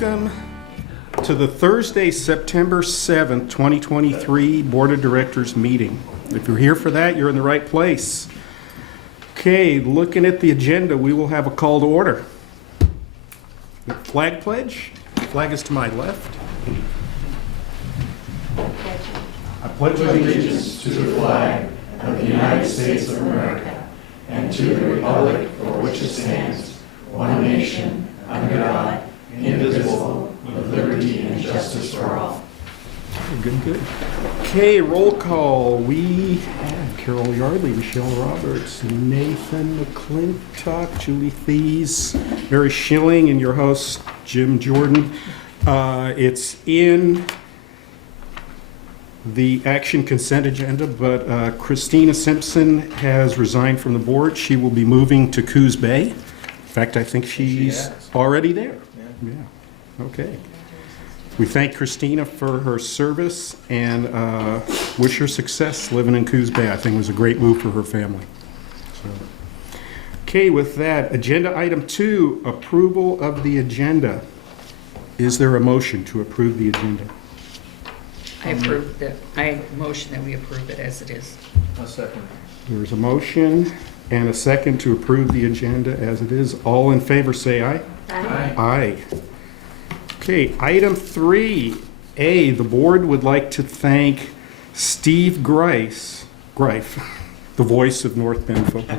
Welcome to the Thursday, September 7th, 2023 Board of Directors meeting. If you're here for that, you're in the right place. Okay, looking at the agenda, we will have a call to order. Flag pledge. Flag is to my left. I pledge allegiance to the flag of the United States of America and to the republic for which it stands, one nation, under God, indivisible, with liberty and justice for all. Good. Okay, roll call. We have Carol Yardley, Michelle Roberts, Nathan McClintock, Julie Thies, Mary Schilling, and your host, Jim Jordan. It's in the action consent agenda, but Christina Simpson has resigned from the board. She will be moving to Coos Bay. In fact, I think she's already there. Yeah. Okay. We thank Christina for her service and wish her success living in Coos Bay. I think it was a great move for her family. So. Okay, with that, agenda item 2, approval of the agenda. Is there a motion to approve the agenda? I motion that we approve it as it is. A second. There's a motion and a second to approve the agenda as it is. All in favor say aye. Aye. Aye. Okay, item 3A, the board would like to thank Steve Greif, the voice of North Bend football.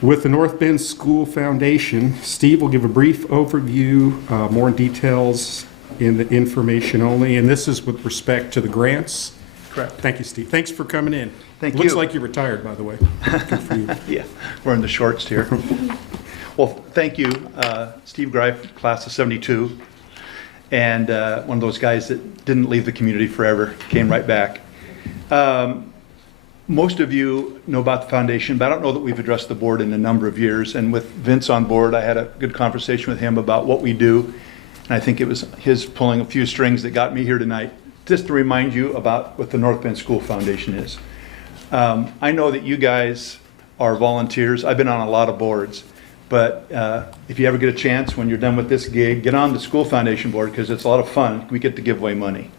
With the North Bend School Foundation, Steve will give a brief overview, more details in the information only, and this is with respect to the grants. Correct. Thank you, Steve. Thanks for coming in. Thank you. Looks like you're retired, by the way. Good for you. Yeah, we're in the shorts here. Well, thank you, Steve Greif, class of 72, and one of those guys that didn't leave the community forever, came right back. Most of you know about the foundation, but I don't know that we've addressed the board in a number of years. And with Vince on board, I had a good conversation with him about what we do. And I think it was his pulling a few strings that got me here tonight, just to remind you about what the North Bend School Foundation is. I know that you guys are volunteers. I've been on a lot of boards, but if you ever get a chance when you're done with this gig, get on the School Foundation board because it's a lot of fun. We get to give away money.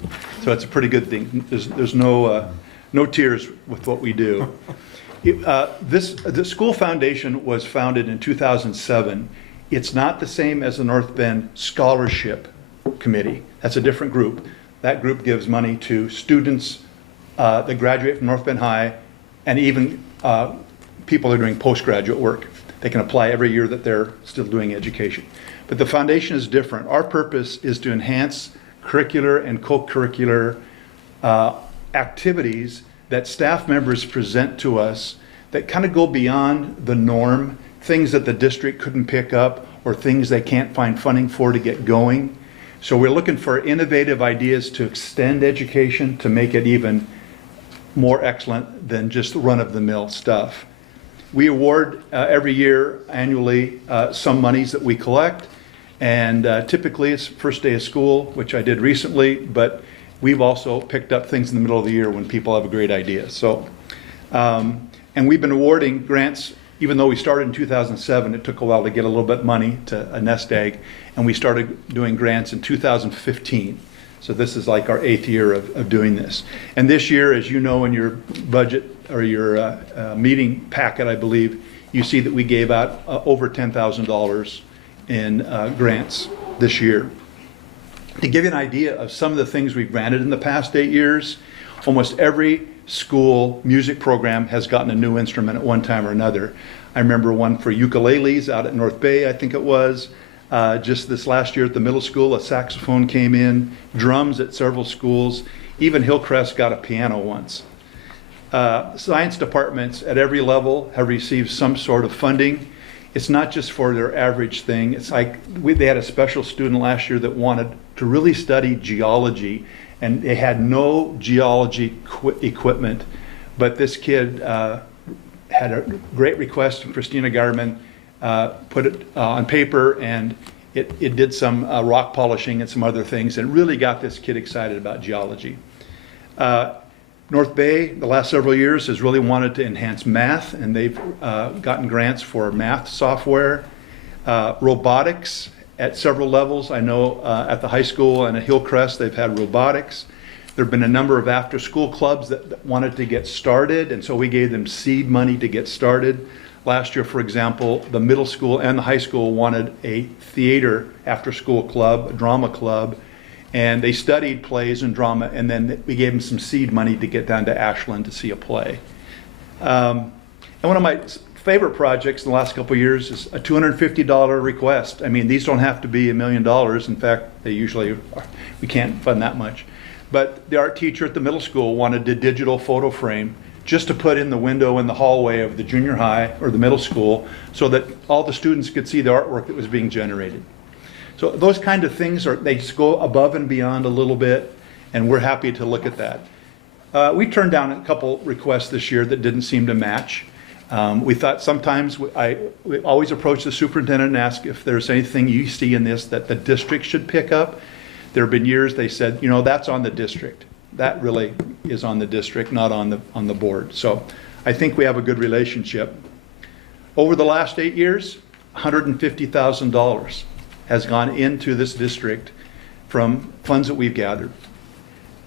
So it's a pretty good thing. There's no tears with what we do. The School Foundation was founded in 2007. It's not the same as the North Bend Scholarship Committee. That's a different group. That group gives money to students that graduate from North Bend High, and even people that are doing postgraduate work. They can apply every year that they're still doing education. But the foundation is different. Our purpose is to enhance curricular and co-curricular activities that staff members present to us that kind of go beyond the norm, things that the district couldn't pick up or things they can't find funding for to get going. So we're looking for innovative ideas to extend education to make it even more excellent than just run-of-the-mill stuff. We award every year annually some monies that we collect, and typically it's first day of school, which I did recently, but we've also picked up things in the middle of the year when people have a great idea. So, and we've been awarding grants. Even though we started in 2007, it took a while to get a little bit of money to a nest egg, and we started doing grants in 2015. So this is like our 8th year of doing this. And this year, as you know in your budget or your meeting packet, I believe, you see that we gave out over $10,000 in grants this year. To give you an idea of some of the things we've granted in the past 8 years, almost every school music program has gotten a new instrument at one time or another. I remember one for ukuleles out at North Bay, I think it was. Just this last year at the middle school, a saxophone came in, drums at several schools. Even Hillcrest got a piano once. Science departments at every level have received some sort of funding. It's not just for their average thing. It's like they had a special student last year that wanted to really study geology, and they had no geology equipment. But this kid had a great request from Christina Garman, put it on paper, and it did some rock polishing and some other things, and really got this kid excited about geology. North Bay, the last several years, has really wanted to enhance math, and they've gotten grants for math software. Robotics at several levels. I know at the high school and at Hillcrest, they've had robotics. There have been a number of after-school clubs that wanted to get started, and so we gave them seed money to get started. Last year, for example, the middle school and the high school wanted a theater after-school club, a drama club, and they studied plays and drama, and then we gave them some seed money to get down to Ashland to see a play. And one of my favorite projects in the last couple of years is a $250 request. I mean, these don't have to be $1 million. In fact, they usually are. We can't fund that much. But the art teacher at the middle school wanted a digital photo frame just to put in the window in the hallway of the junior high or the middle school so that all the students could see the artwork that was being generated. So those kind of things they just go above and beyond a little bit, and we're happy to look at that. We turned down a couple requests this year that didn't seem to match. We thought sometimes, we always approach the superintendent and ask if there's anything you see in this that the district should pick up. There have been years they said, you know, that's on the district. That really is on the district, not on the board. So I think we have a good relationship. Over the last 8 years, $150,000 has gone into this district from funds that we've gathered.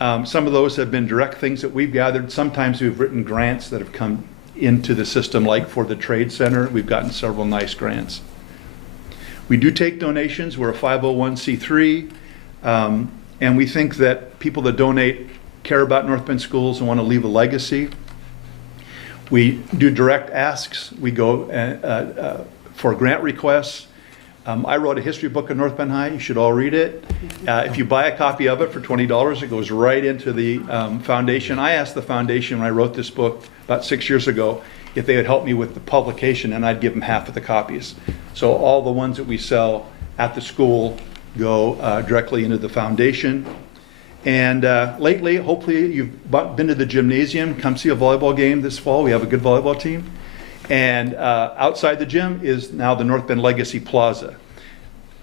Some of those have been direct things that we've gathered. Sometimes we've written grants that have come into the system, like for the Trade Center. We've gotten several nice grants. We do take donations. We're a 501c3, and we think that people that donate care about North Bend schools and want to leave a legacy. We do direct asks. We go for grant requests. I wrote a history book of North Bend High. You should all read it. If you buy a copy of it for $20, it goes right into the foundation. I asked the foundation when I wrote this book about 6 years ago if they would help me with the publication, and I'd give them half of the copies. So all the ones that we sell at the school go directly into the foundation. And lately, hopefully you've been to the gymnasium. Come see a volleyball game this fall. We have a good volleyball team. And outside the gym is now the North Bend Legacy Plaza.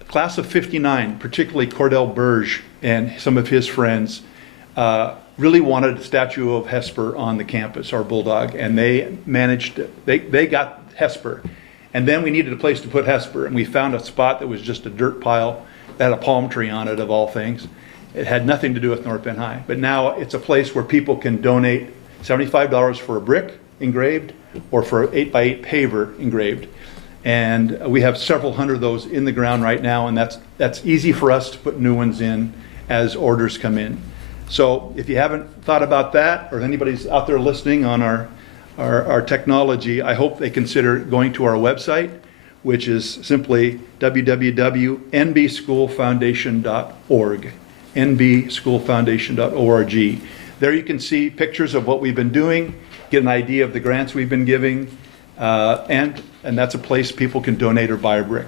Class of �59, particularly Cordell Burge and some of his friends, really wanted a statue of Hesper on the campus, our bulldog, and they managed, they got Hesper. And then we needed a place to put Hesper, and we found a spot that was just a dirt pile that had a palm tree on it, of all things. It had nothing to do with North Bend High. But now it's a place where people can donate $75 for a brick engraved or for an 8x8 paver engraved. And we have several hundred of those in the ground right now, and that's easy for us to put new ones in as orders come in. So if you haven't thought about that, or if anybody's out there listening on our technology, I hope they consider going to our website, which is simply www.nbschoolfoundation.org, nbschoolfoundation.org. There you can see pictures of what we've been doing, get an idea of the grants we've been giving, and that's a place people can donate or buy a brick.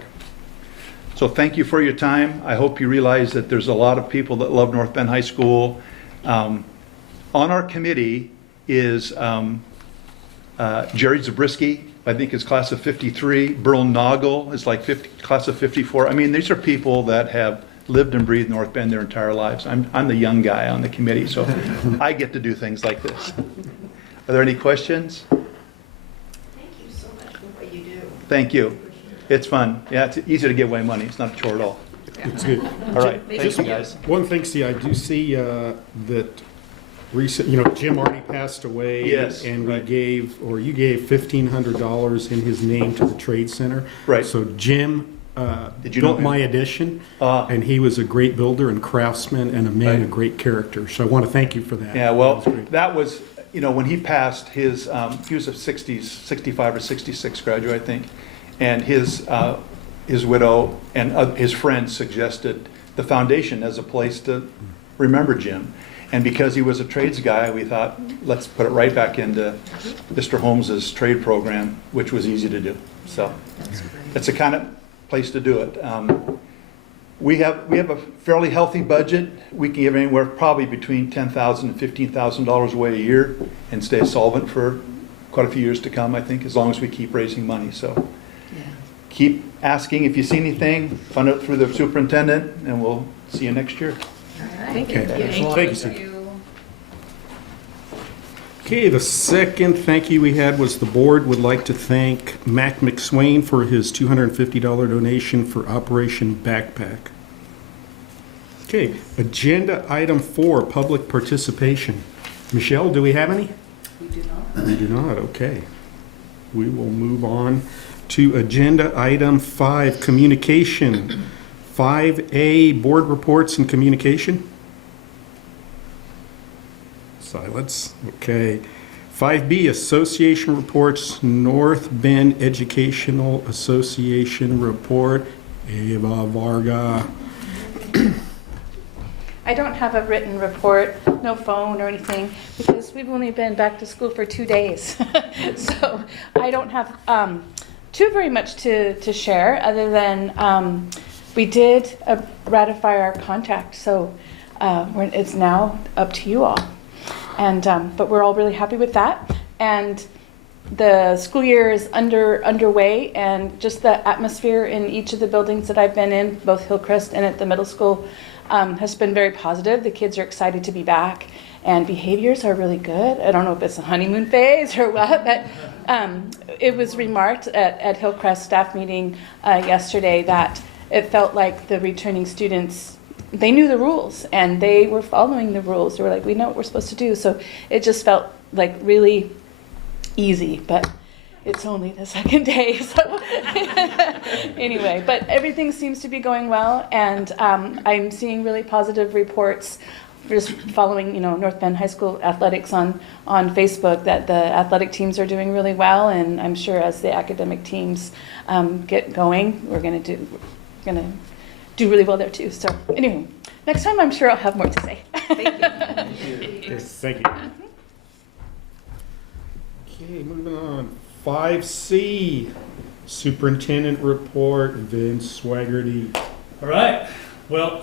So thank you for your time. I hope you realize that there's a lot of people that love North Bend High School. On our committee is Jerry Zabriskie, I think is class of 53. Burl Noggle is like class of 54. I mean, these are people that have lived and breathed North Bend their entire lives. I'm the young guy on the committee, so I get to do things like this. Are there any questions? Thank you so much for what you do. Thank you. It's fun. Yeah, it's easy to give away money. It's not a chore at all. It's good. All right. Thank you, guys. One thing, see, I do see that Jim already passed away. Yes, And we right. you gave $1,500 in his name to the Trade Center. Right. So Jim Did you know built him? my addition, Ah. and he was a great builder and craftsman and a man Right. of great character. So I want to thank you for that. Yeah, well, That was great. that was, when he passed, he was a 65 or 66 graduate, I think. And his widow and his friends suggested the foundation as a place to remember Jim. And because he was a trades guy, we thought, let's put it right back into Mr. Holmes's trade program, which was easy to do. So it's the kind of place to do it. We have a fairly healthy budget. We can give anywhere probably between $10,000 and $15,000 away a year and stay solvent for quite a few years to come, I think, as long as we keep raising money. So Yeah. keep asking if you see anything, find out through the superintendent, and we'll see you next year. All right. Thank Okay. you. Thank you, sir. Okay, the second thank you we had was the board would like to thank Mac McSwain for his $250 donation for Operation Backpack. Okay, agenda item 4, public participation. Michelle, do we have any? We do not. We do not, okay. We will move on to agenda item 5, communication. 5A, board reports and communication. Silence, okay. 5B, association reports, North Bend Educational Association report. Eva Varga. I don't have a written report, no phone or anything, because we've only been back to school for 2 days. So I don't have too very much to share, other than we did ratify our contract, so it's now up to you all. And but we're all really happy with that. And the school year is underway, and just the atmosphere in each of the buildings that I've been in, both Hillcrest and at the middle school, has been very positive. The kids are excited to be back, and behaviors are really good. I don't know if it's a honeymoon phase or what, but it was remarked at Hillcrest staff meeting yesterday that it felt like the returning students, they knew the rules and they were following the rules. They were like, we know what we're supposed to do. So it just felt like really easy, but it's only the second day. So anyway, but everything seems to be going well, and I'm seeing really positive reports just following, North Bend High School athletics on Facebook, that the athletic teams are doing really well, and I'm sure as the academic teams get going, we're gonna do really well there too. So anyway, next time I'm sure I'll have more to say. Thank you. Okay, thank you. Okay, moving on. 5C, superintendent report, Vince Swaggerty. All right. Well,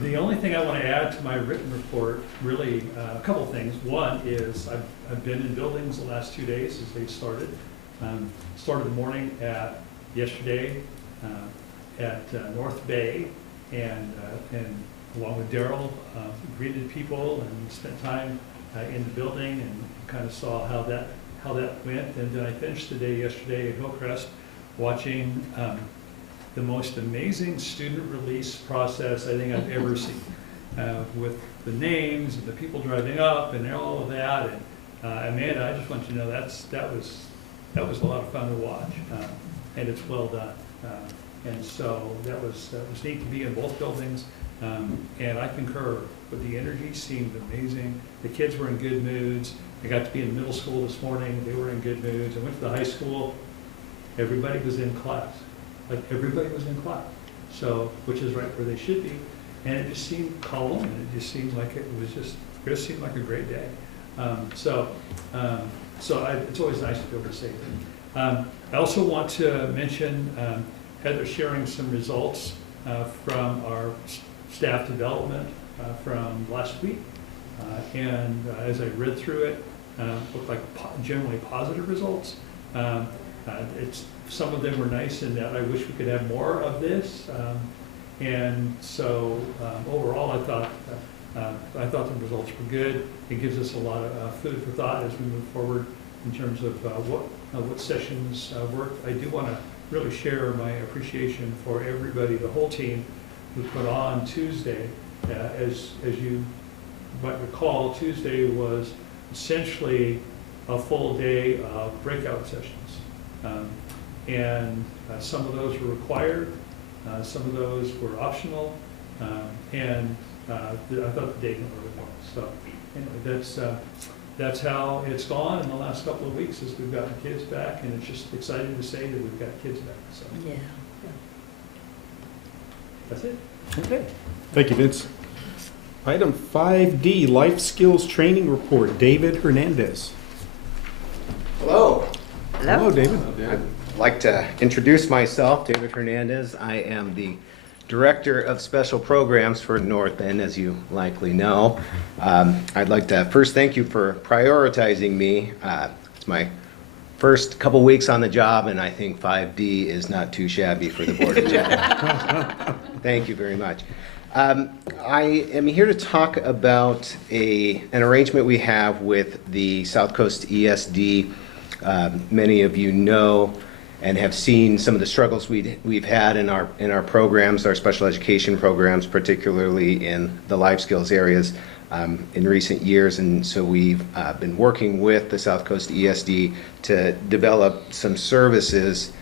the only thing I want to add to my written report, really, a couple things. One is I've been in buildings the last 2 days as they started. Started the morning yesterday at North Bay, and along with Daryl, greeted people and spent time in the building and kind of saw how that went. And then I finished the day yesterday at Hillcrest watching the most amazing student release process I think I've ever seen, with the names and the people driving up and all of that. And Amanda, I just want you to know that was a lot of fun to watch, and it's well done. And so that was neat to be in both buildings, and I concur. But the energy seemed amazing. The kids were in good moods. I got to be in middle school this morning. They were in good moods. I went to the high school. Everybody was in class. Like everybody was in class. So, which is right where they should be. And it just seemed calm, and it just seemed like it just seemed like a great day. It's always nice to be able to say that. I also want to mention Heather sharing some results from our staff development from last week. And as I read through it, looked like generally positive results. Some of them were nice in that I wish we could have more of this. And so overall, I thought the results were good. It gives us a lot of food for thought as we move forward in terms of what sessions worked. I do want to really share my appreciation for everybody, the whole team, who put on Tuesday. As you might recall, Tuesday was essentially a full day of breakout sessions. Some of those were required, some of those were optional, and I thought the day went really well. So anyway, that's how it's gone in the last couple of weeks as we've gotten kids back, and it's just exciting to say that we've got kids back. So Yeah. that's it. Okay, thank you, Vince. Item 5D, life skills training report, David Hernandez. Hello. Hello, David. I'd like to introduce myself, David Hernandez. I am the Director of Special Programs for North Bend, as you likely know. I'd like to first thank you for prioritizing me. It's my first couple weeks on the job, and I think 5D is not too shabby for the Board of Ed. Thank you very much. I am here to talk about an arrangement we have with the South Coast ESD. Many of you know and have seen some of the struggles we've had in our programs, our special education programs, particularly in the life skills areas in recent years. And so we've been working with the South Coast ESD to develop some services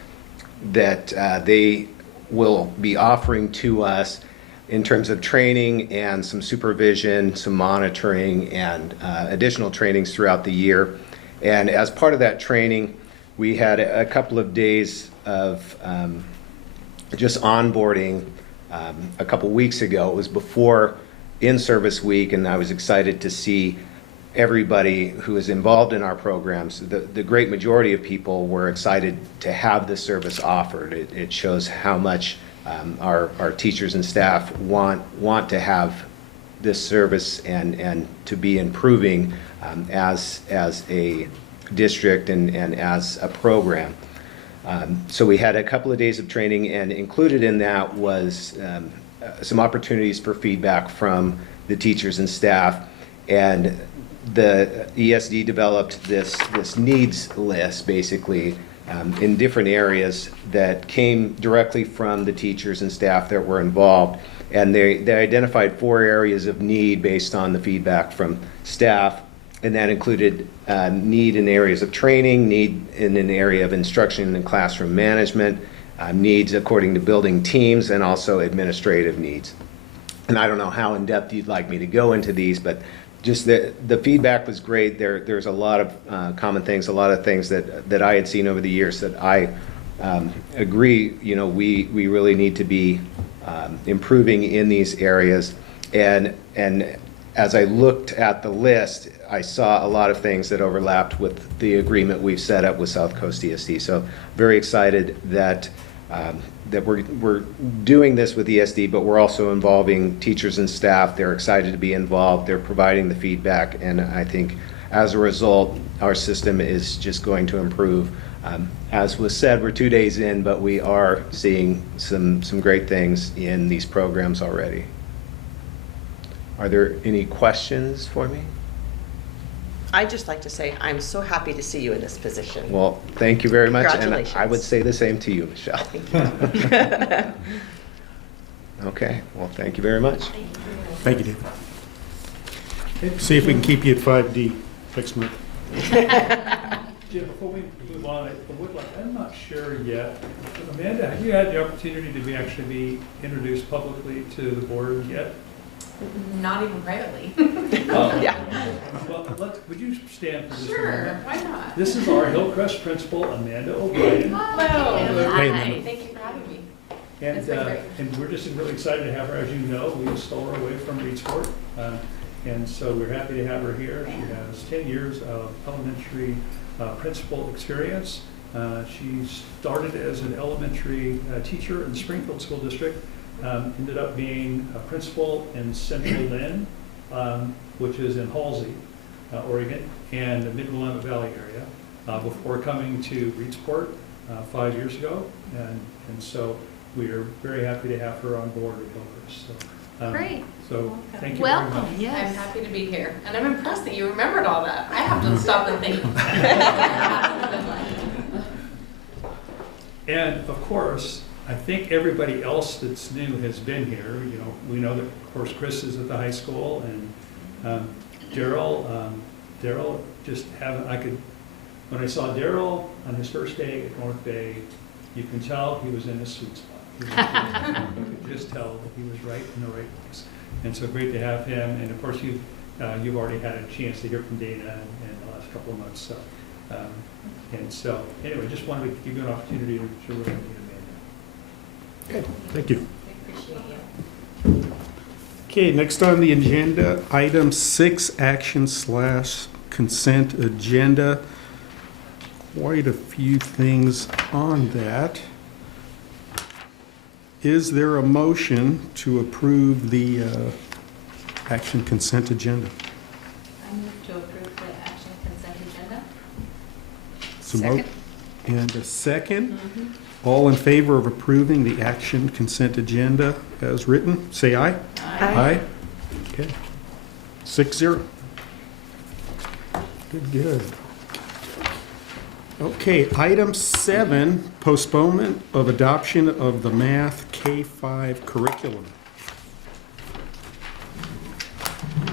that they will be offering to us in terms of training and some supervision, some monitoring, and additional trainings throughout the year. And as part of that training, we had a couple of days of just onboarding a couple weeks ago. It was before in-service week, and I was excited to see everybody who is involved in our programs. The great majority of people were excited to have this service offered. It shows how much our teachers and staff want to have this service and to be improving as a district and as a program. So we had a couple of days of training, and included in that was some opportunities for feedback from the teachers and staff. And the ESD developed this needs list, basically, in different areas that came directly from the teachers and staff that were involved. And they identified 4 areas of need based on the feedback from staff, and that included need in areas of training, need in an area of instruction and classroom management, needs according to building teams, and also administrative needs. And I don't know how in-depth you'd like me to go into these, but just the feedback was great. There's a lot of common things, a lot of things that I had seen over the years that I agree, you know, we really need to be improving in these areas. And as I looked at the list, I saw a lot of things that overlapped with the agreement we've set up with South Coast ESD. So very excited that that we're doing this with ESD, but we're also involving teachers and staff. They're excited to be involved. They're providing the feedback, and I think as a result, our system is just going to improve. As was said, we're 2 days in, but we are seeing some great things in these programs already. Are there any questions for me? I'd just like to say I'm so happy to see you in this position. Well, thank you very much. And Congratulations. I would say the same to you, Michelle. Okay, well, thank you very much. Thank you, David. See if we can keep you at 5D next month. Jim, before we move on, I'm not sure yet. Amanda, have you had the opportunity to actually be introduced publicly to the board yet? Not even privately. Oh. Yeah. Well, would you stand for just a Sure, moment? why not? This is our Hillcrest principal, Amanda O'Brien. Hello. Hey, Hi, Amanda. thank you for having me. And, It's been great. and we're just really excited to have her. As you know, we stole her away from Reedsport. And so we're happy to have her here. She has 10 years of elementary principal experience. She started as an elementary teacher in the Springfield School District, ended up being a principal in Central Lynn, which is in Halsey, Oregon, and the Mid-Willamette Valley area, before coming to Reedsport 5 years ago. And so we are very happy to have her on board at Hillcrest. So, Great. So thank you very much. Welcome. I'm happy to be here. And I'm impressed that you remembered all that. I have to stop and think. And of course, I think everybody else that's new has been here. You know, we know that, of course, Chris is at the high school, and Daryl just haven't, when I saw Daryl on his first day at North Bay, you can tell he was in a sweet spot. You could just tell that he was right in the right place. And so great to have him. And of course, you've already had a chance to hear from Dana in the last couple of months. So, and so anyway, just wanted to give you an opportunity to really meet Amanda. Okay, thank you. I appreciate you. Okay, next on the agenda, item 6, action/consent agenda. Quite a few things on that. Is there a motion to approve the action consent agenda? I move to approve the action consent agenda. So Second. And a second. All in favor of approving the action consent agenda as written, say aye. Aye. Okay. 6-0. Good. Okay, item 7, postponement of adoption of the math K-5 curriculum.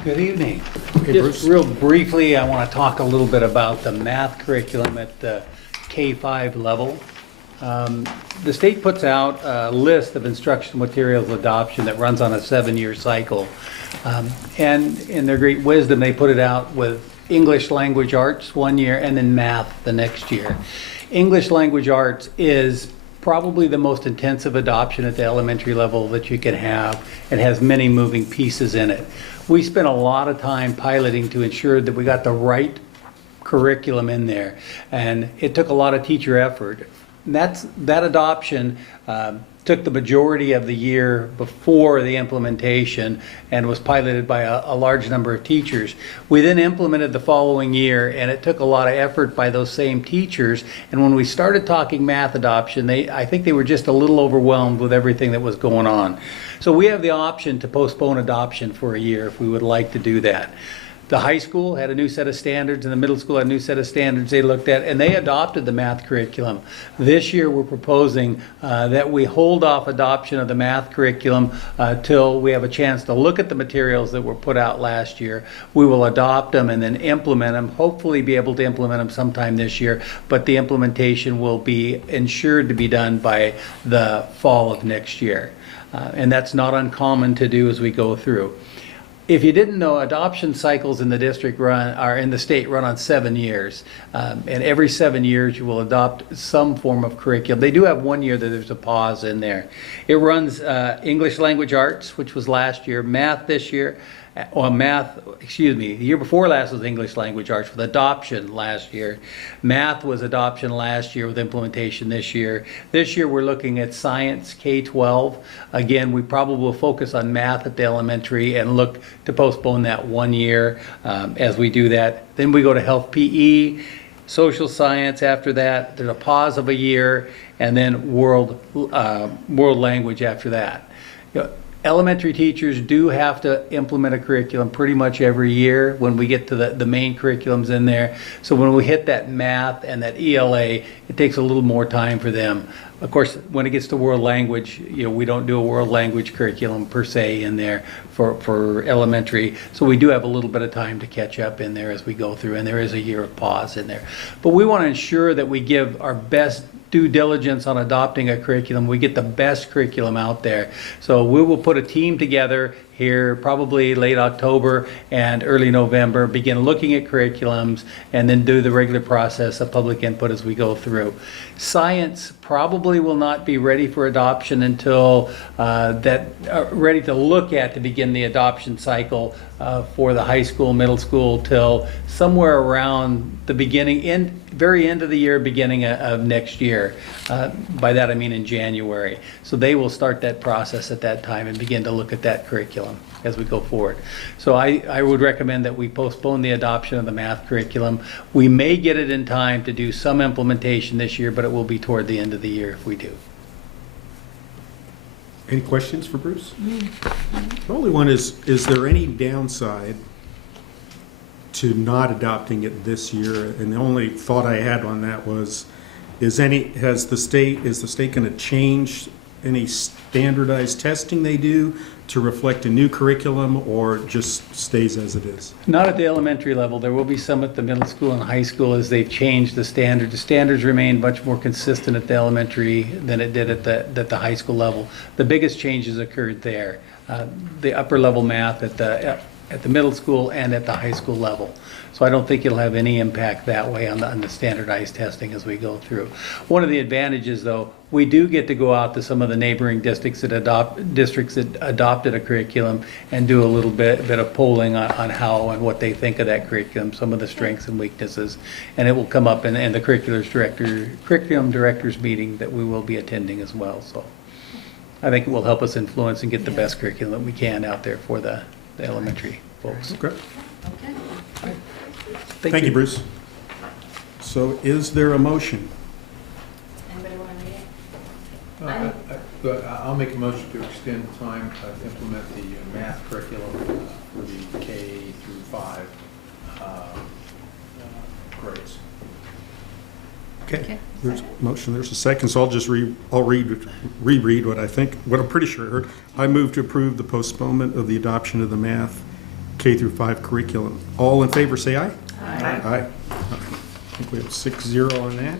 Good evening. Hey, Just Bruce. real briefly, I want to talk a little bit about the math curriculum at the K-5 level. The state puts out a list of instructional materials adoption that runs on a 7-year cycle. And in their great wisdom, they put it out with English language arts 1 year and then math the next year. English language arts is probably the most intensive adoption at the elementary level that you can have. It has many moving pieces in it. We spent a lot of time piloting to ensure that we got the right curriculum in there, and it took a lot of teacher effort. That adoption took the majority of the year before the implementation and was piloted by a large number of teachers. We then implemented the following year, and it took a lot of effort by those same teachers. And when we started talking math adoption, I think they were just a little overwhelmed with everything that was going on. So we have the option to postpone adoption for a year if we would like to do that. The high school had a new set of standards, and the middle school had a new set of standards they looked at, and they adopted the math curriculum. This year, we're proposing that we hold off adoption of the math curriculum till we have a chance to look at the materials that were put out last year. We will adopt them and then implement them, hopefully be able to implement them sometime this year, but the implementation will be ensured to be done by the fall of next year. And that's not uncommon to do as we go through. If you didn't know, adoption cycles in the district in the state run on 7 years. And every 7 years you will adopt some form of curriculum. They do have 1 year that there's a pause in there. It runs English language arts, which was last year, math this year, the year before last was English language arts with adoption last year. Math was adoption last year with implementation this year. This year we're looking at science K-12. Again, we probably will focus on math at the elementary and look to postpone that 1 year as we do that. Then we go to health PE, social science after that. There's a pause of a year, and then world language after that. Elementary teachers do have to implement a curriculum pretty much every year when we get to the main curriculums in there. So when we hit that math and that ELA, it takes a little more time for them. Of course, when it gets to world language, we don't do a world language curriculum per se in there for elementary. So we do have a little bit of time to catch up in there as we go through, and there is a year of pause in there. But we want to ensure that we give our best due diligence on adopting a curriculum. We get the best curriculum out there. So we will put a team together here probably late October and early November, begin looking at curriculums, and then do the regular process of public input as we go through. Science probably will not be ready for adoption until ready to look at to begin the adoption cycle for the high school, middle school, till somewhere around the very end of the year, beginning of next year. By that I mean in January. So they will start that process at that time and begin to look at that curriculum as we go forward. So I would recommend that we postpone the adoption of the math curriculum. We may get it in time to do some implementation this year, but it will be toward the end of the year if we do. Any questions for Bruce? The only one is there any downside to not adopting it this year? And the only thought I had on that was, is the state going to change any standardized testing they do to reflect a new curriculum, or just stays as it is? Not at the elementary level. There will be some at the middle school and high school as they've changed the standard. The standards remain much more consistent at the elementary than it did at the high school level. The biggest changes occurred there. The upper level math at the middle school and at the high school level. So I don't think it'll have any impact that way on the standardized testing as we go through. One of the advantages, though, we do get to go out to some of the neighboring districts that adopted a curriculum and do a little bit of polling on how and what they think of that curriculum, some of the strengths and weaknesses, and it will come up in the curriculum directors meeting that we will be attending as well. So I think it will help us influence and get the best curriculum that we can out there for the elementary folks. Okay. Thank you, Bruce. So is there a motion? But I'll make a motion to extend time to implement the math curriculum for the K through 5 grades. Okay, there's a motion, there's a second, so I'll just reread what I'm pretty sure I heard. I move to approve the postponement of the adoption of the math K through 5 curriculum. All in favor, say aye. Aye. Aye. I think we have 6-0 on that.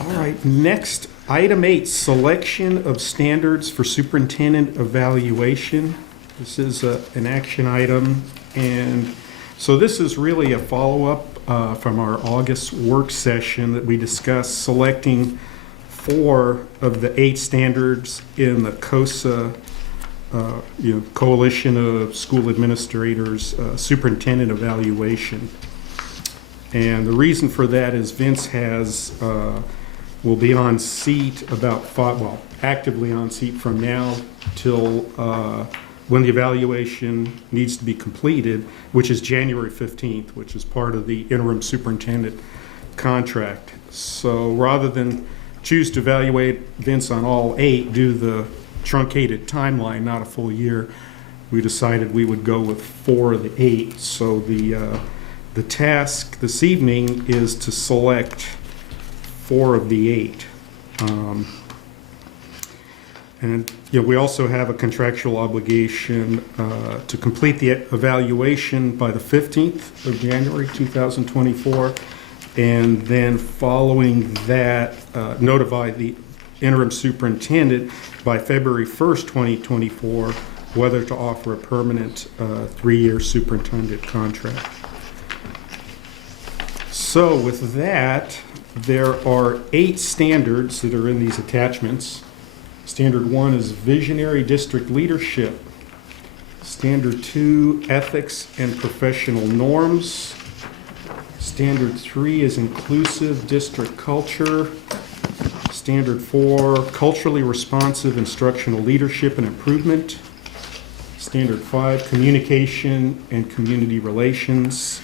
All right, next, item 8, selection of standards for superintendent evaluation. This is an action item, and so this is really a follow-up from our August work session that we discussed selecting 4 of the 8 standards in the COSA, Coalition of School Administrators Superintendent Evaluation. And the reason for that is Vince will be on seat actively on seat from now till when the evaluation needs to be completed, which is January 15th, which is part of the interim superintendent contract. So rather than choose to evaluate Vince on all 8, do the truncated timeline, not a full year, we decided we would go with 4 of the 8. So the task this evening is to select 4 of the 8. And we also have a contractual obligation to complete the evaluation by the 15th of January 2024, and then following that, notify the interim superintendent by February 1st, 2024, whether to offer a permanent 3-year superintendent contract. So with that, there are 8 standards that are in these attachments. Standard 1 is visionary district leadership. Standard 2, ethics and professional norms. Standard 3 is inclusive district culture. Standard 4, culturally responsive instructional leadership and improvement. Standard 5, communication and community relations.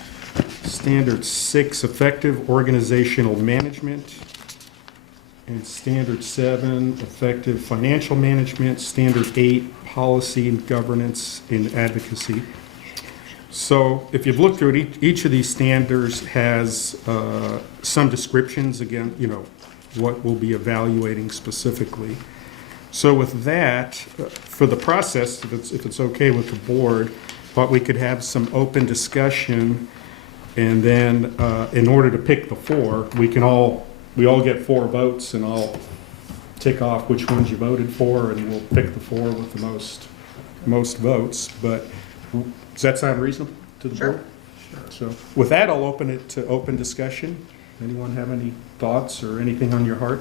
Standard 6, effective organizational management. And Standard 7, effective financial management. Standard 8, policy and governance and advocacy. So if you've looked through it, each of these standards has some descriptions, again, what we'll be evaluating specifically. So with that, for the process, if it's okay with the board, thought we could have some open discussion, and then in order to pick the 4, we all get 4 votes, and I'll tick off which ones you voted for, and we'll pick the 4 with the most votes. But does that sound reasonable to the board? Sure. So with that, I'll open it to open discussion. Anyone have any thoughts or anything on your heart?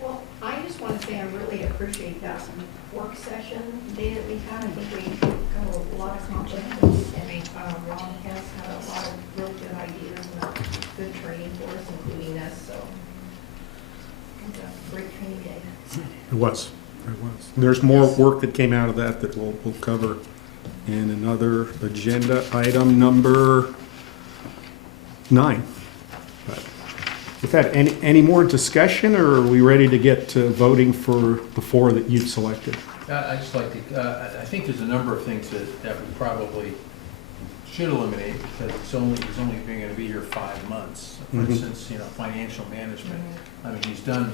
Well, I just want to say I really appreciate that work session day that we had. I think we got a lot of accomplishments, and Ron has had a lot of really good ideas and good training for us, including us, so it was a great training day. It was. There's more work that came out of that we'll cover in another agenda item number 9. But with that, any more discussion, or are we ready to get to voting for the 4 that you've selected? I just like to, I think there's a number of things that we probably should eliminate, because he's only going to be here 5 months. For instance, financial management. I mean, he's done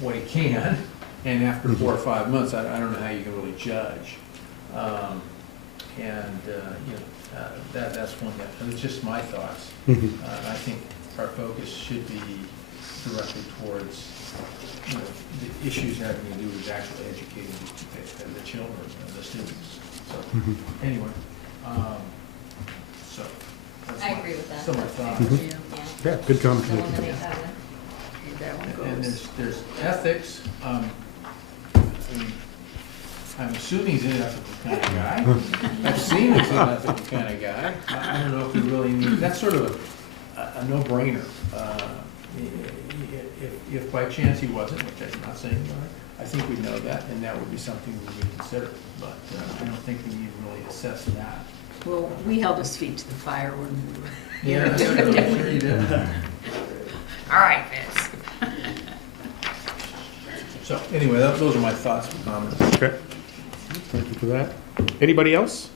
what he can, and after 4 or 5 months, I don't know how you can really judge. That's one that, it's just my thoughts. I think our focus should be directly towards the issues having to do with actually educating the children and the students. So anyway, so that's I agree with that. some of my thoughts. Yeah, good comment. Eliminate that one. That one And goes. there's ethics. I'm assuming he's an ethical kind of guy. I've seen he's an ethical kind of guy. I don't know if we really need, that's sort of a no-brainer. If by chance he wasn't, which I'm not saying you are, I think we know that, and that would be something we would consider. But I don't think we need to really assess that. Well, we held his feet to the fire when we were. Yeah, I'm sure you did. All right, Vince. So anyway, those are my thoughts and comments. Okay. Thank you for that. Anybody else?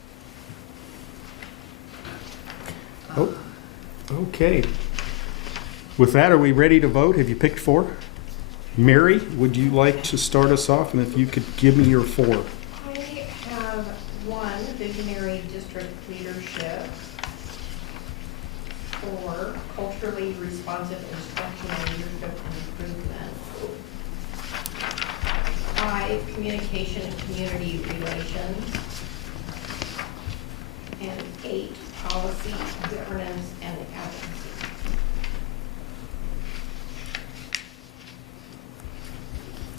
Oh, okay. With that, are we ready to vote? Have you picked 4? Mary, would you like to start us off? And if you could give me your 4. I have 1, visionary district leadership. 4, culturally responsive instruction and leadership improvement. 5, communication and community relations. And 8, policy, governance, and advocacy.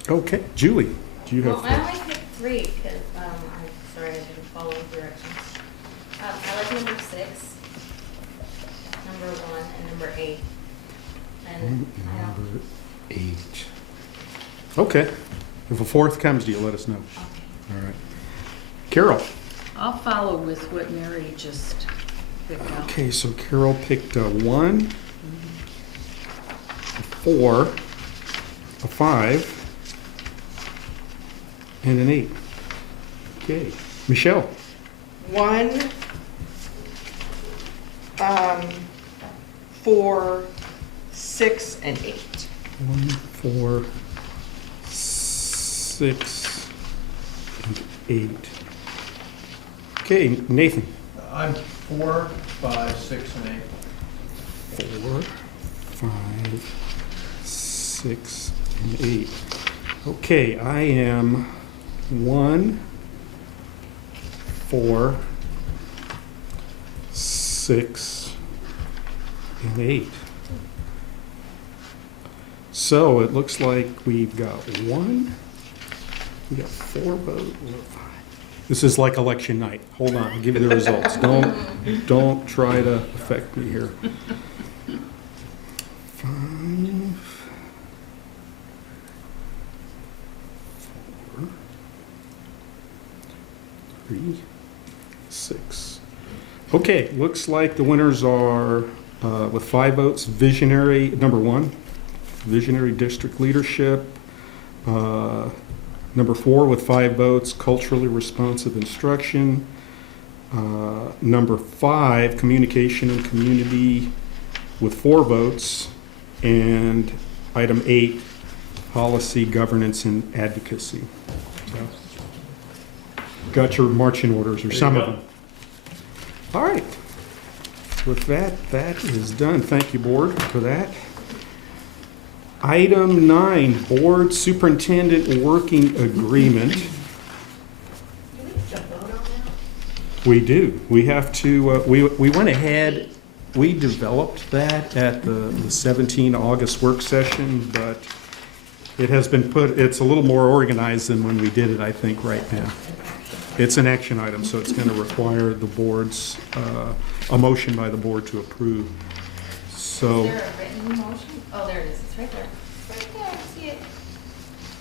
Okay, Julie, do you Well, have I 4? only picked 3 because, I'm sorry, I didn't follow the directions. I like number 6, number 1, and number 8. And I don't, Number 8. Okay. If a 4th comes to you, let us know. okay. All right. Carol. I'll follow with what Mary just picked out. Okay, so Carol picked a 1, a 4, a 5, and an 8. Okay. Michelle. 1, 4, 6, and 8. 1, 4, 6, and 8. Okay, Nathan. I'm 4, 5, 6, and 8. 4, 5, 6, and 8. Okay, I am 1, 4, 6, and 8. So it looks like we've got 1, we got 4 votes. This is like election night. Hold on, I'll give you the results. Don't try to affect me here. 5, 4, 3, 6. Okay, looks like the winners are, with 5 votes, visionary, number 1, visionary district leadership. Number 4 with 5 votes, culturally responsive instruction. Number 5, communication and community with 4 votes. And item 8, policy, governance, and advocacy. So, got your marching orders, or some of them. All right. With that, that is done. Thank you, board, for that. Item 9, Board Superintendent Working Agreement. Do we have to vote on that? We do. We have to, we went ahead, we developed that at the 17 August work session, but it has been put, it's a little more organized than when we did it, I think, right now. It's an action item, so it's going to require the board's, a motion by the board to approve. So, Is there a written motion? Oh, there it is. It's right there. It's right there. I see it.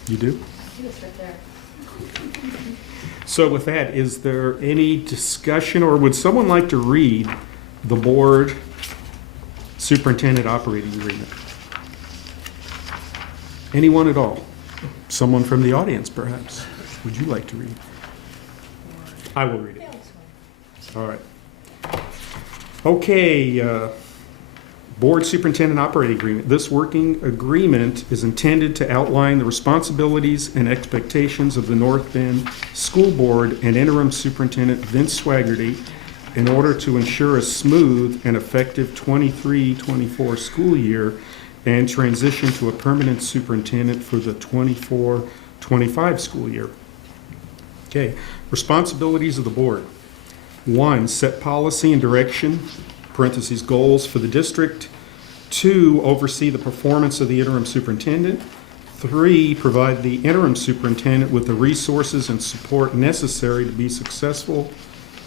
you do? I see it's right there. So with that, is there any discussion, or would someone like to read the board superintendent operating agreement? Anyone at all? Someone from the audience, perhaps? Would you like to read? I will read it. All right. Okay, Board Superintendent Operating Agreement. This working agreement is intended to outline the responsibilities and expectations of the North Bend School Board and Interim Superintendent Vince Swaggerty in order to ensure a smooth and effective 23-24 school year and transition to a permanent superintendent for the 24-25 school year. Okay, responsibilities of the board. 1, set policy and direction, parentheses, goals for the district. 2, oversee the performance of the interim superintendent. 3, provide the interim superintendent with the resources and support necessary to be successful.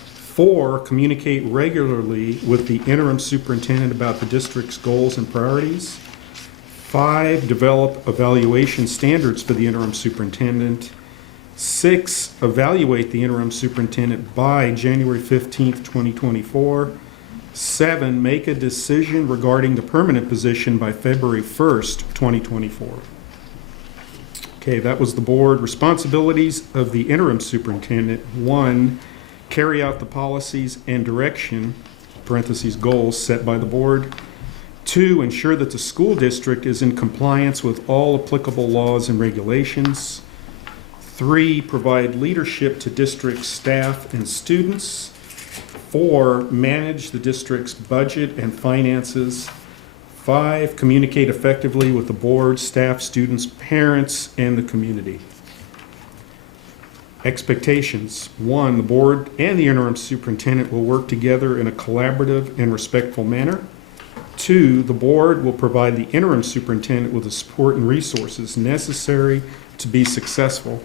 4, communicate regularly with the interim superintendent about the district's goals and priorities. 5, develop evaluation standards for the interim superintendent. 6, evaluate the interim superintendent by January 15th, 2024. 7, make a decision regarding the permanent position by February 1st, 2024. Okay, that was the board. Responsibilities of the interim superintendent. 1, carry out the policies and direction, parentheses, goals set by the board. 2, ensure that the school district is in compliance with all applicable laws and regulations. 3, provide leadership to district staff and students. 4, manage the district's budget and finances. 5, communicate effectively with the board, staff, students, parents, and the community. Expectations. 1, the board and the interim superintendent will work together in a collaborative and respectful manner. 2, the board will provide the interim superintendent with the support and resources necessary to be successful.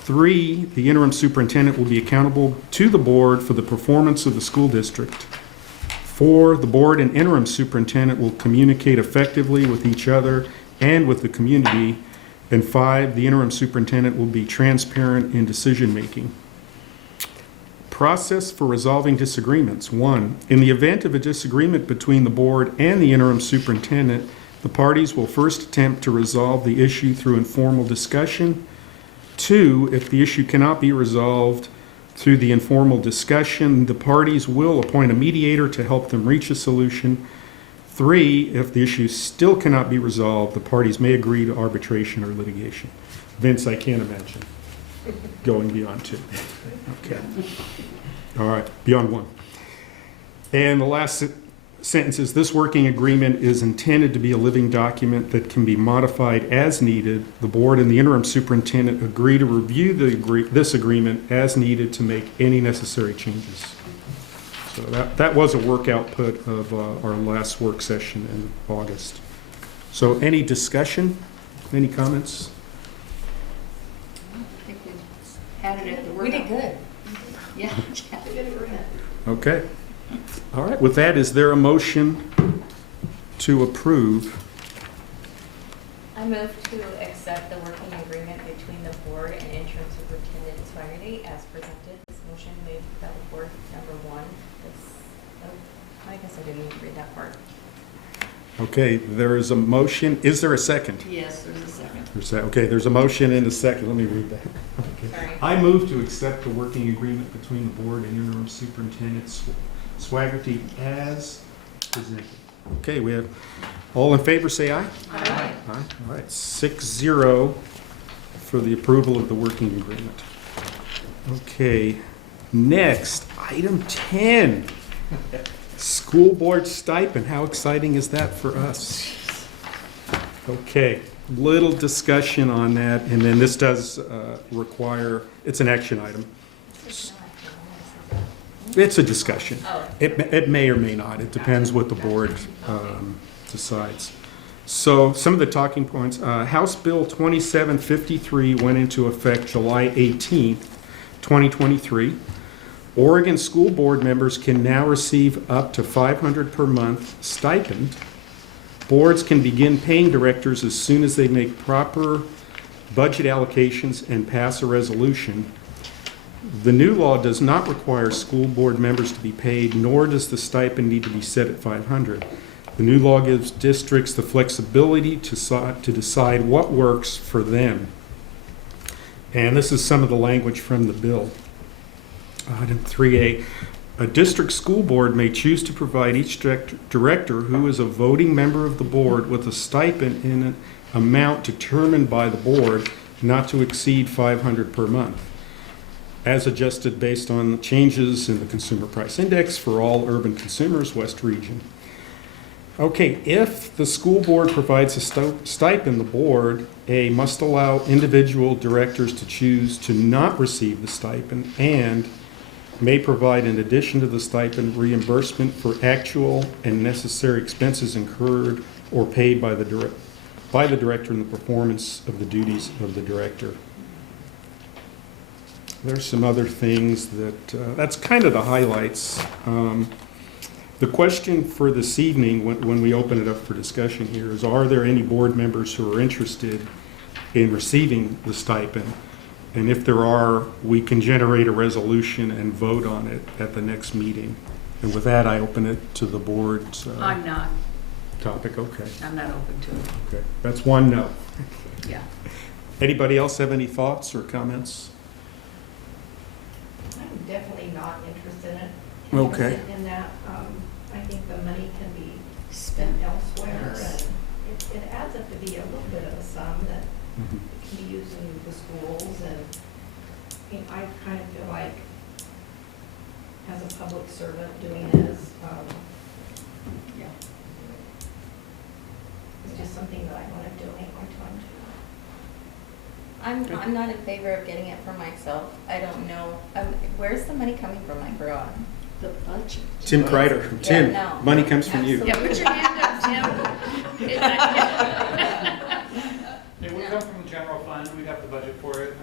3, the interim superintendent will be accountable to the board for the performance of the school district. 4, the board and interim superintendent will communicate effectively with each other and with the community. And 5, the interim superintendent will be transparent in decision-making. Process for resolving disagreements. 1, in the event of a disagreement between the board and the interim superintendent, the parties will first attempt to resolve the issue through informal discussion. 2, if the issue cannot be resolved through the informal discussion, the parties will appoint a mediator to help them reach a solution. 3, if the issue still cannot be resolved, the parties may agree to arbitration or litigation. Vince, I can't imagine going beyond 2. Okay. All right, beyond 1. And the last sentence is, this working agreement is intended to be a living document that can be modified as needed. The board and the interim superintendent agree to review this agreement as needed to make any necessary changes. So that was a work output of our last work session in August. So any discussion, any comments? I think we had it at the work. We did good. Yeah. Okay. All right, with that, is there a motion to approve? I move to accept the working agreement between the board and interim superintendent Swaggerty as presented. This motion made by the board number 1. I guess I didn't even read that part. Okay, there is a motion. Is there a second? Yes, there's a second. Okay, there's a motion and a second. Let me read that. Okay. Sorry. I move to accept the working agreement between the board and interim superintendent Swaggerty as presented. Okay, we have, all in favor say aye. Aye. All right, 6-0 for the approval of the working agreement. Okay, next, item 10. School board stipend. How exciting is that for us? Okay, little discussion on that, and then this does require, it's an action item. It's a discussion. It may or may not. It depends what the board decides. So some of the talking points. House Bill 2753 went into effect July 18th, 2023. Oregon school board members can now receive up to $500 per month stipend. Boards can begin paying directors as soon as they make proper budget allocations and pass a resolution. The new law does not require school board members to be paid, nor does the stipend need to be set at $500. The new law gives districts the flexibility to decide what works for them. And this is some of the language from the bill. Item 3A, a district school board may choose to provide each director who is a voting member of the board with a stipend in an amount determined by the board not to exceed $500 per month, as adjusted based on the changes in the Consumer Price Index for all urban consumers, West Region. Okay, if the school board provides a stipend, the board, A, must allow individual directors to choose to not receive the stipend and may provide, in addition to the stipend, reimbursement for actual and necessary expenses incurred or paid by the director in the performance of the duties of the director. There's some other things that's kind of the highlights. The question for this evening, when we open it up for discussion here, is are there any board members who are interested in receiving the stipend? And if there are, we can generate a resolution and vote on it at the next meeting. And with that, I open it to the board's I'm not. topic. Okay. I'm not open to it. Okay. That's one no. Yeah. Anybody else have any thoughts or comments? I'm definitely not interested in it. Okay. In that, I think the money can be spent elsewhere, and it adds up to be a little bit of a sum that Mhm. can be used in the schools, and I kind of feel like, as a public servant doing this, yeah, it's just something that I want to donate my time to. I'm not in favor of getting it for myself. I don't know, where's the money coming from, I forgot. The budget. Tim Kreider. Tim, no. money comes from you. Yeah, put your hand up, Tim. It would come from the general fund, we'd have to budget for it.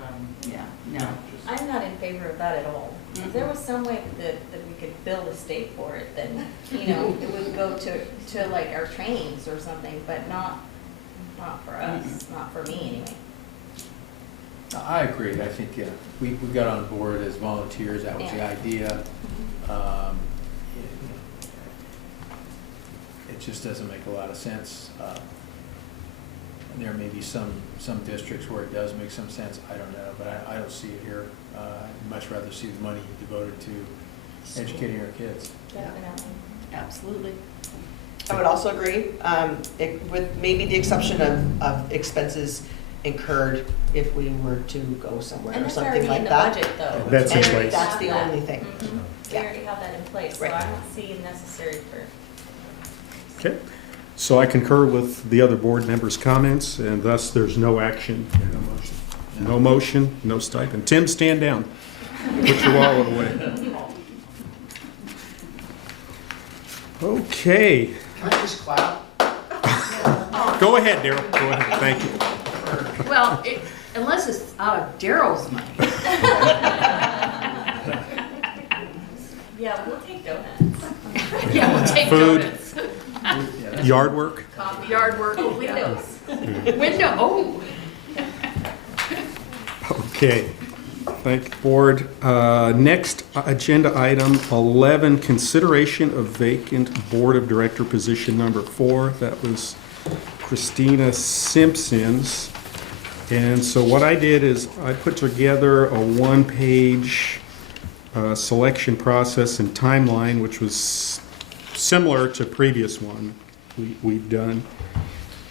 Yeah, no. I'm not in favor of that at all. If there was some way that we could build a state for it, then, it would go to like our trainings or something, but not for us, not for me anyway. I agree. I think, we got on board as volunteers. That was the Yeah. idea. It just doesn't make a lot of sense. And there may be some districts where it does make some sense. I don't know, but I don't see it here. I'd much rather see the money devoted to educating our kids. Definitely. Absolutely. I would also agree, with maybe the exception of expenses incurred if we were to go somewhere And or that's something already in like the that. budget, though. That's in And place. That's the we have only that. thing. Mhm. We Yeah. already have that in place, so Right. I don't see it necessary for. Okay. So I concur with the other board members' comments, and thus there's no action. No motion, no stipend. Tim, stand down. Put your wallet away. Okay. Can I just clap? Go ahead, Daryl. Go ahead. Thank you. Well, unless it's out of Daryl's money. Yeah, we'll take donuts. Yeah, we'll take Food. donuts. Yard work? Coffee. Yard work. Oh, windows. Window, oh. Okay. Thank you, board. Next agenda item 11, consideration of vacant board of director position number 4. That was Christina Simpson's. And so what I did is I put together a one-page selection process and timeline, which was similar to previous one we've done.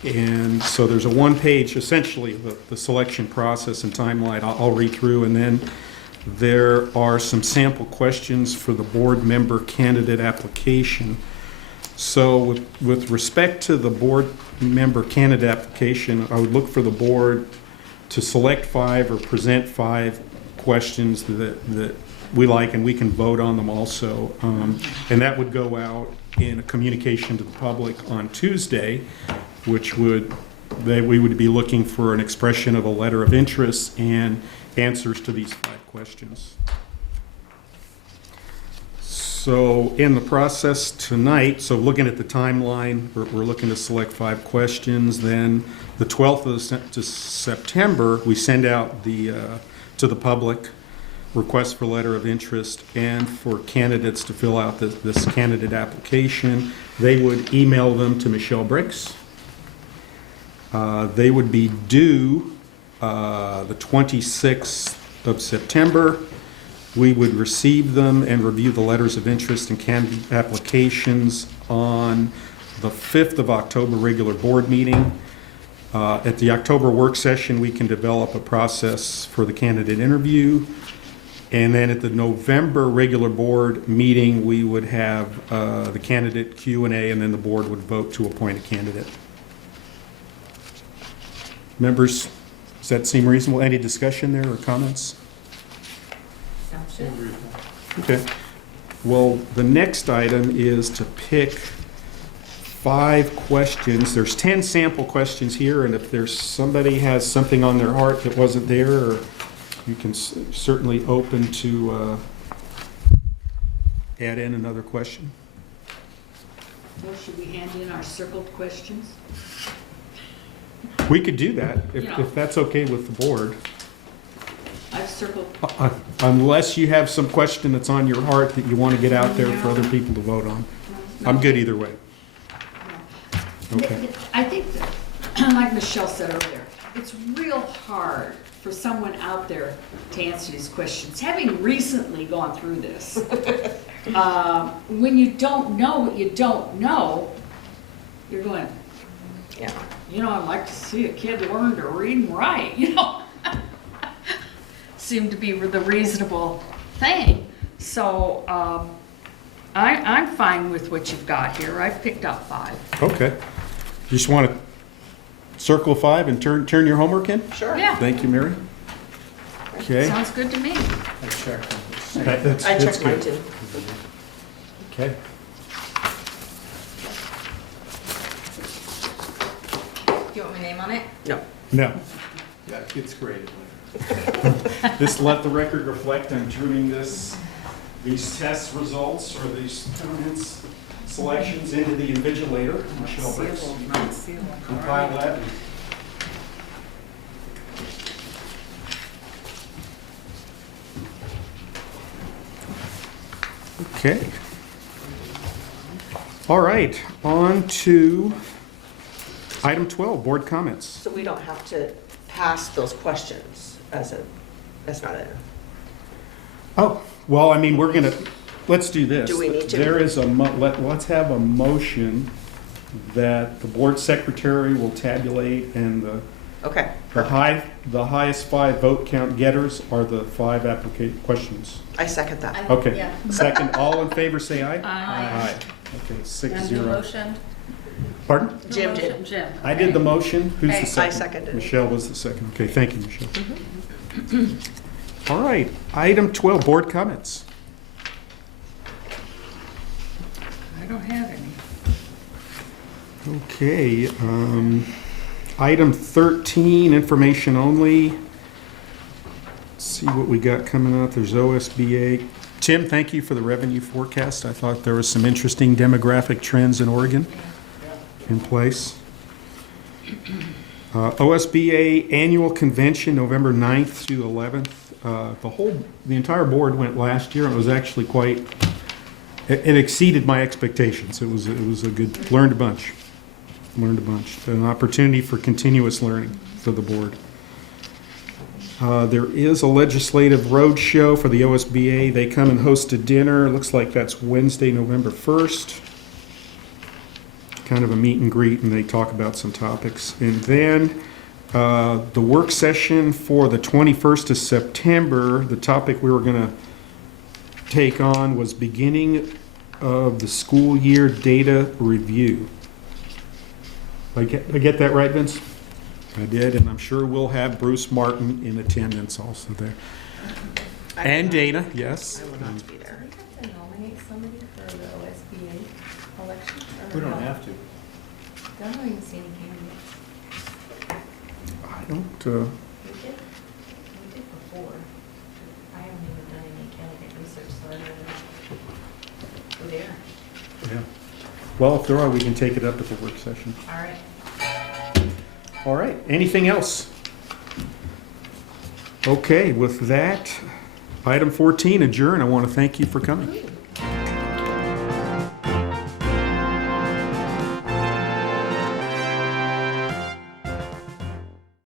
And so there's a one-page, essentially, the selection process and timeline. I'll read through, and then there are some sample questions for the board member candidate application. So with respect to the board member candidate application, I would look for the board to select 5 or present 5 questions that we like, and we can vote on them also. And that would go out in a communication to the public on Tuesday, which we would be looking for an expression of a letter of interest and answers to these 5 questions. So in the process tonight, so looking at the timeline, we're looking to select 5 questions. Then the 12th of September, we send out to the public request for letter of interest and for candidates to fill out this candidate application. They would email them to Michelle Briggs. They would be due the 26th of September. We would receive them and review the letters of interest and candidate applications on the 5th of October regular board meeting. At the October work session, we can develop a process for the candidate interview. And then at the November regular board meeting, we would have the candidate Q&A, and then the board would vote to appoint a candidate. Members, does that seem reasonable? Any discussion there or comments? Sounds good. Okay. Well, the next item is to pick 5 questions. There's 10 sample questions here, and if there's somebody has something on their heart that wasn't there, or you can certainly open to add in another question. Well, should we hand in our circled questions? We could do that Yeah. if that's okay with the board. I've circled. Unless you have some question that's on your heart that you want to get out there for other people to vote on. I'm good either way. Okay. I think that, like Michelle said earlier, it's real hard for someone out there to answer these questions, having recently gone through this. When you don't know what you don't know, you're going, Yeah. I'd like to see a kid learn to read and write, Seemed to be the reasonable thing. So, I'm fine with what you've got here. I've picked up 5. Okay. You just want to circle 5 and turn your homework in? Sure. Yeah, Thank you, Mary. Okay. sounds good to me. I checked. That's I checked mine good. too. Okay. Do you want my name on it? No. No. Yeah, it's great. Just let the record reflect I'm turning these test results or these comments, selections into the invigilator. Michelle Briggs, Sealable, not sealable. compile that. Okay. All right, on to item 12, board comments. So we don't have to pass those questions that's not it. Oh, well, I mean, let's do this. Do we need to? There is let's have a motion that the board secretary will tabulate and Okay. the highest 5 vote count getters are the 5 questions. I second that. Okay. Yeah. Second, all in favor, say aye. Aye. Okay, And 6-0. the motion? Pardon? Jim did. Jim. I did the motion. Who's Okay. the second? I seconded. Michelle was the second. Okay, thank you, Michelle. All right, item 12, board comments. I don't have any. Okay, item 13, information only. Let's see what we got coming up. There's OSBA. Tim, thank you for the revenue forecast. I thought there was some interesting demographic trends in Oregon in place. OSBA annual convention, November 9th to 11th. The entire board went last year, and it was actually it exceeded my expectations. It was a good, learned a bunch. An opportunity for continuous learning for the board. There is a legislative roadshow for the OSBA. They come and host a dinner. Looks like that's Wednesday, November 1st. Kind of a meet and greet, and they talk about some topics. And then the work session for the 21st of September, the topic we were going to take on was beginning of the school year data review. I get that right, Vince? I did, and I'm sure we'll have Bruce Martin in attendance also there. And Dana, yes. I will not be there. Do we have to nominate somebody for the OSBA election? We don't have to. I don't even see any candidates. I don't, We did before. I haven't even done any candidate research, so I don't know who they are. yeah. Well, if there are, we can take it up at the work session. All right. All right, anything else? Okay, with that, item 14, adjourn. I want to thank you for coming.